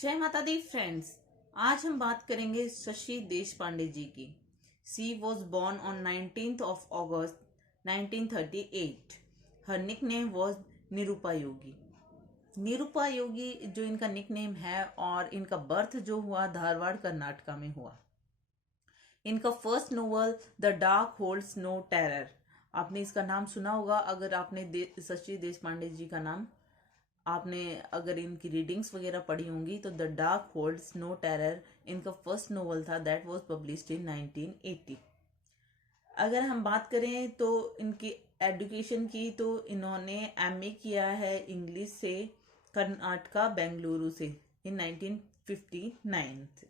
जय माता दी फ्रेंड्स। आज हम बात करेंगे शशि देशपांडे जी की। She was born on 19th of August 1938। Her nick name was Nirupa Yogi. Nirupa Yogi जो इनका निक नेम है, और इनका बर्थ जो हुआ धारवाड़ कर्नाटका में हुआ। इनका first novel the dark holds no terror, आपने इसका नाम सुना होगा। अगर आपने शशि देशपांडे जी का नाम आपने अगर इनकी रीडिंग्स वगैरह पढ़ी होंगी तो the dark holds no terror इनका फर्स्ट नोवेल था, दैट वाज पब्लिश्ड इन 1980। अगर हम बात करें तो इनकी एजुकेशन की, तो इन्होंने एमए किया है इंग्लिश से कर्नाटका बेंगलुरु से इन 1959।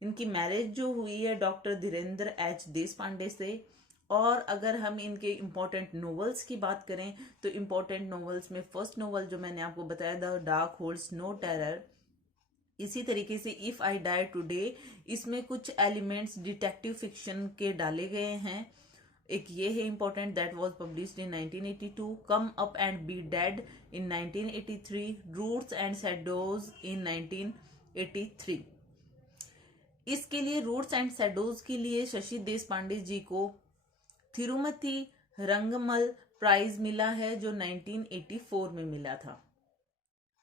इनकी मैरिज जो हुई है डॉक्टर धीरेन्द्र एच देशपांडे से। और अगर हम इनके इम्पोर्टेंट नॉवेल्स की बात करें तो इम्पोर्टेंट नॉवेल्स में फर्स्ट नॉवेल जो मैंने आपको बताया the dark holds no terror. इसी तरीके से इफ आई डाई टुडे, इसमें कुछ एलिमेंट्स डिटेक्टिव फिक्शन के डाले गए हैं। एक ये है important, that was published in 1982। Come up and be dead in 1983। Roots and shadows in 1983। इसके लिए रूट्स एंड शैडोज के लिए शशि देशपांडे जी को थिरुमति रंगमल प्राइज मिला है, जो 1984 में मिला था।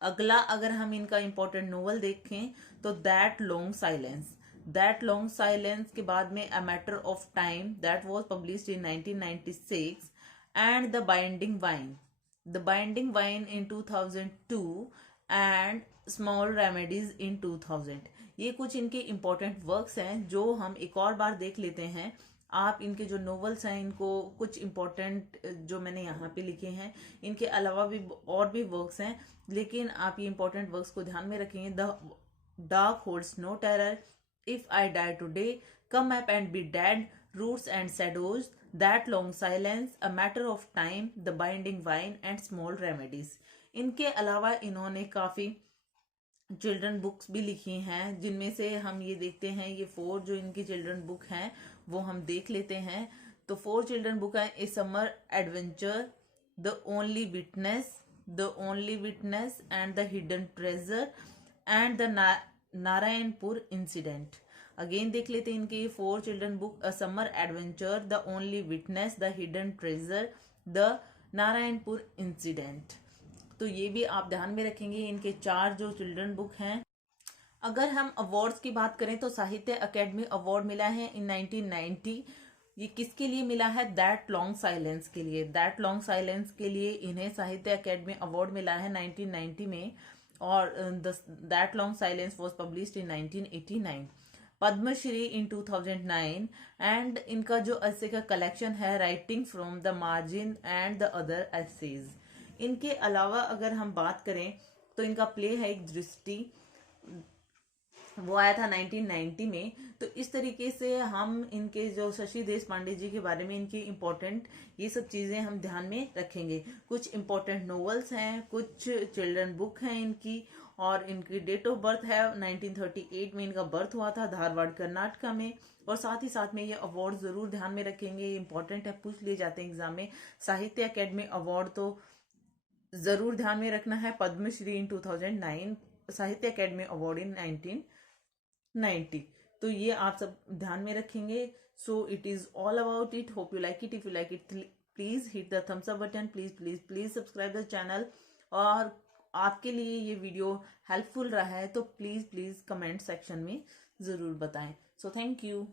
अगला अगर हम इनका इंपॉर्टेंट नोवेल देखें तो that long silence. That long silence के बाद में a matter of time, that was published in 1996। And the binding vine, the binding vine in 2002 and small remedies in 2000। ये कुछ इनके इम्पोर्टेंट वर्क्स हैं जो हम एक और बार देख लेते हैं। आप इनके जो नॉवेल्स हैं इनको कुछ इम्पोर्टेंट जो मैंने यहाँ पे लिखे हैं, इनके अलावा भी और भी वर्क्स हैं, लेकिन आप ये इम्पोर्टेंट वर्क्स को ध्यान में रखेंगे। The dark holds no terror, if I die today, come up and be dead, roots and shadows, that long silence, a matter of time, the binding vine and small remedies. इनके अलावा इन्होंने काफी children books भी लिखी हैं, जिनमें से हम ये देखते हैं, ये 4 जो इनकी चिल्ड्रन बुक हैं वो हम देख लेते हैं। तो 4 चिल्ड्रन बुक है a summer adventure, the only witness, the only witness and the hidden treasure and the Narayanpur incident. Again देख लेते हैं इनके 4 children book, a summer adventure, the only witness, the hidden treasure, the Narayanpur incident. तो ये भी आप ध्यान में रखेंगे, इनके 4 जो चिल्ड्रन बुक हैं। अगर हम अवार्ड्स की बात करें तो साहित्य अकेडमी अवार्ड मिला है इन 1990। ये किसके लिए मिला है? दैट लॉन्ग साइलेंस के लिए। दैट लॉन्ग साइलेंस के लिए इन्हें साहित्य अकेडमी अवार्ड मिला है 1990 में, और that long silence was published in 1989। Padma Shri in 2009। And इनका जो ऐसे का कलेक्शन है writing from the margin and the other essays. इनके अलावा अगर हम बात करें तो इनका प्ले है एक दृष्टि, वो आया था 1990 में। तो इस तरीके से हम इनके जो शशि देशपांडे जी के बारे में इनकी इम्पोर्टेंट ये सब चीजें हम ध्यान में रखेंगे। कुछ इम्पोर्टेंट नॉवेल्स हैं, कुछ चिल्ड्रन बुक हैं इनकी, और इनकी डेट ऑफ बर्थ है 1938 में इनका बर्थ हुआ था धारवाड़ कर्नाटका में। और साथ ही साथ में ये अवार्ड जरूर ध्यान में रखेंगे, ये इंपॉर्टेंट है, पूछ लिए जाते हैं एग्जाम में। साहित्य अकेडमी अवार्ड तो जरूर ध्यान में रखना है, पद्मश्री इन 2009, साहित्य अकेडमी अवार्ड इन 1990। तो ये आप सब ध्यान में रखेंगे। So it is all about it, hope you like it. If you like it please hit the thumbs up button, please please please subscribe the channel. और आपके लिए ये वीडियो हेल्पफुल रहा है तो प्लीज प्लीज कमेंट सेक्शन में जरूर बताएं। So thank you.